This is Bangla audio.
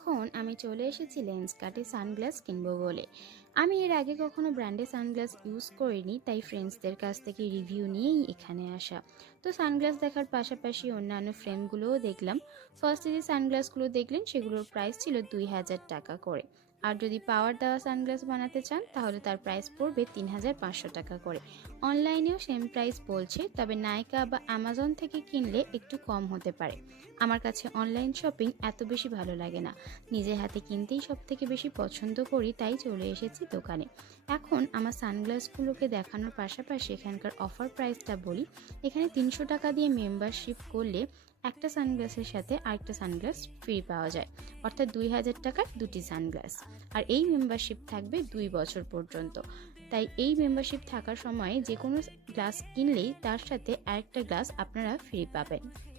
এখন আমি চলে এসেছি লেন্স কাটে সানগ্লাস কিনবো বলে। আমি এর আগে কখনো ব্র্যান্ডে সানগ্লাস ইউজ করিনি, তাই ফ্রেন্ডসদের কাছ থেকে রিভিউ নিয়েই এখানে আসা। তো সানগ্লাস দেখার পাশাপাশি অন্যান্য ফ্রেমগুলোও দেখলাম। ফার্স্টে যে সানগ্লাসগুলো দেখলেন, সেগুলোর প্রাইস ছিল দুই হাজার টাকা করে। আর যদি পাওয়ার দেওয়া সানগ্লাস বানাতে চান, তাহলে তার প্রাইস পড়বে তিন হাজার পাঁচশো টাকা করে। অনলাইনেও সেম প্রাইস বলছে, তবে নাইকা বা অ্যামাজন থেকে কিনলে একটু কম হতে পারে। আমার কাছে অনলাইন শপিং এত বেশি ভালো লাগে না। নিজের হাতে কিনতেই সব থেকে বেশি পছন্দ করি, তাই চলে এসেছি দোকানে এখন আমার সানগ্লাসগুলোকে দেখানোর পাশাপাশি এখানকার অফার প্রাইসটা বলি। এখানে তিনশো টাকা দিয়ে মেম্বারশিপ করলে একটা সানগ্লাসের সাথে আরেকটা সানগ্লাস ফ্রি পাওয়া যায়। অর্থাৎ দুই হাজার টাকার দুটি সানগ্লাস। আর এই মেম্বারশিপ থাকবে দুই বছর পর্যন্ত। তাই এই মেম্বারশিপ থাকার সময় যে কোনো গ্লাস কিনলেই তার সাথে আরেকটা গ্লাস আপনারা ফ্রি পাবেন।